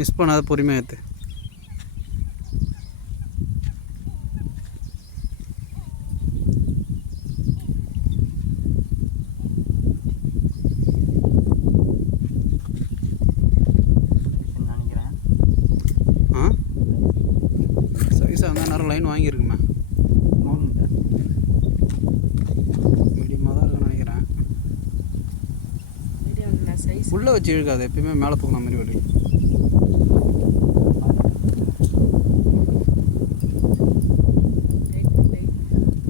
Miss பண்ணாத பொறுமையாக ஏற்று. சைஸாக அந்த நேரம் லைன் வாங்கியிருக்குமே. மீடியமாக தான் இருக்குன்னு நினைக்கிறேன். உள்ளே வச்சு இழுக்காது, எப்பயுமே மேலே தூங்கின மாதிரி வலி.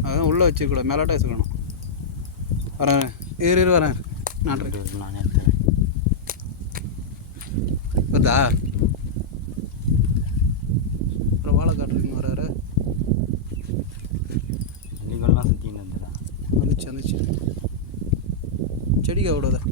அதான் உள்ளே வச்சுக்கூடாது, மேலாட்ட வச்சுக்கணும். வரேன் வரேன் நாட்டு நான் எடுத்துறேன். வருதா? அப்புறம் வாழை காட்டுறீங்க வர செடிகள்லாம் சுற்றின்னு வந்துடா. வந்துச்சு செடிக்கு அவ்வளோதான்.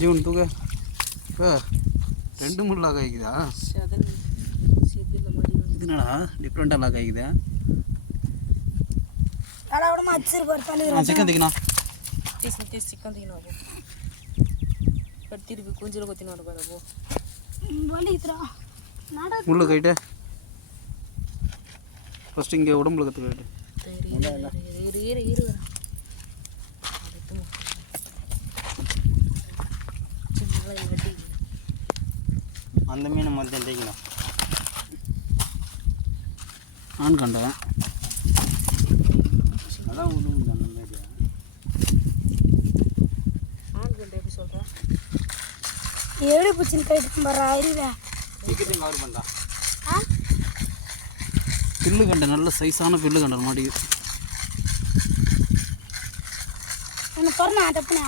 ஜீவன் தூக்க ரெண்டு மூணு லாக் ஆகிக்குதா? இது என்னடா டிஃப்ரெண்ட்டாக லாக் ஆகிக்குதா? சிக்கன் திக்கணா சிக்கன் திக்கணும் திருப்பி கொஞ்சம் கொத்தினோட பாருப்போ முள்ளு கைட்டு ஃபஸ்ட்டு இங்கே உடம்புல கற்றுக்கிட்டு அந்த மீன் மொத்தம் தேய்க்கணும். ஆண் கண்டேன் அதான் ஒன்றும் அந்த மாதிரி ஆண் கண்டை எப்படி சொல்கிறேன்? ஏழு பூச்சின்னு கைட்டு வர அறிவே சீக்கிரத்தையும் கவர் பண்ணுறான். பில்லு கண்டை நல்ல சைஸான பில்லு கண்டை மாட்டேங்குது. என்ன பொருணா தப்புனா